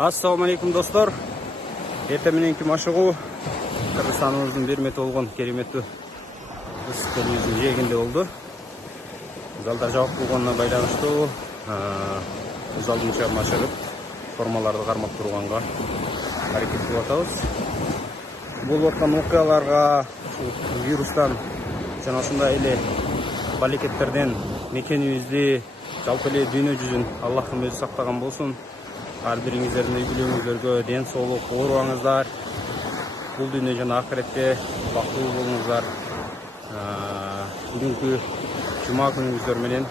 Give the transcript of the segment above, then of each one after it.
Assalamu alaikum dostlar. Erте мененки машыгуу Кыргызстаныбыздын бермети болгон кереметтүү телевизион жээгинде болду. Залдар жабык болгонуна байланыштуу залдынча машыгып формаларды кармап турганга аракет кылып атабыз. Болуп аткан окуяларга вирустан жана ушундай эле балекеттерден мекенибизди, жалпы эле дүйнө жүзүн Аллахтын өзү сактаган болсун. Ар бириңиздердин үй бүлөңүздөргө ден соолук, оорубаңыздар. Бул дүйнө жана акыретте бактылуу болуңуздар. Бүгүнкү жума күнүңүздөр менен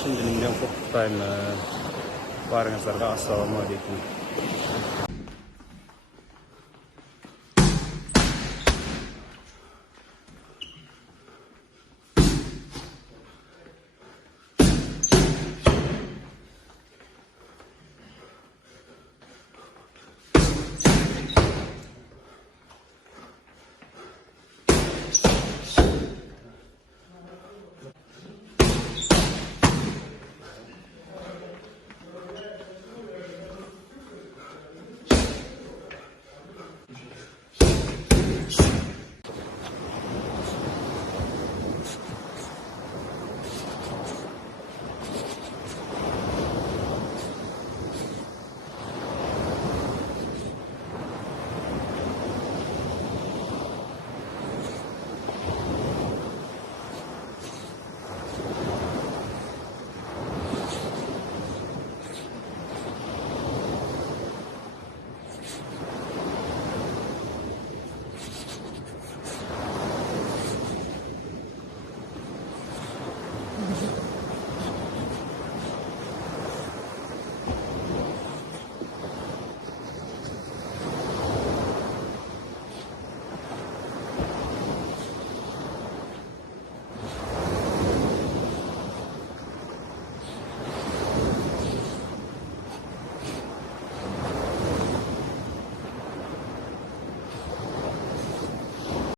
чын дилимден куттуктайм. Баарыңыздарга ассаламу алейкум.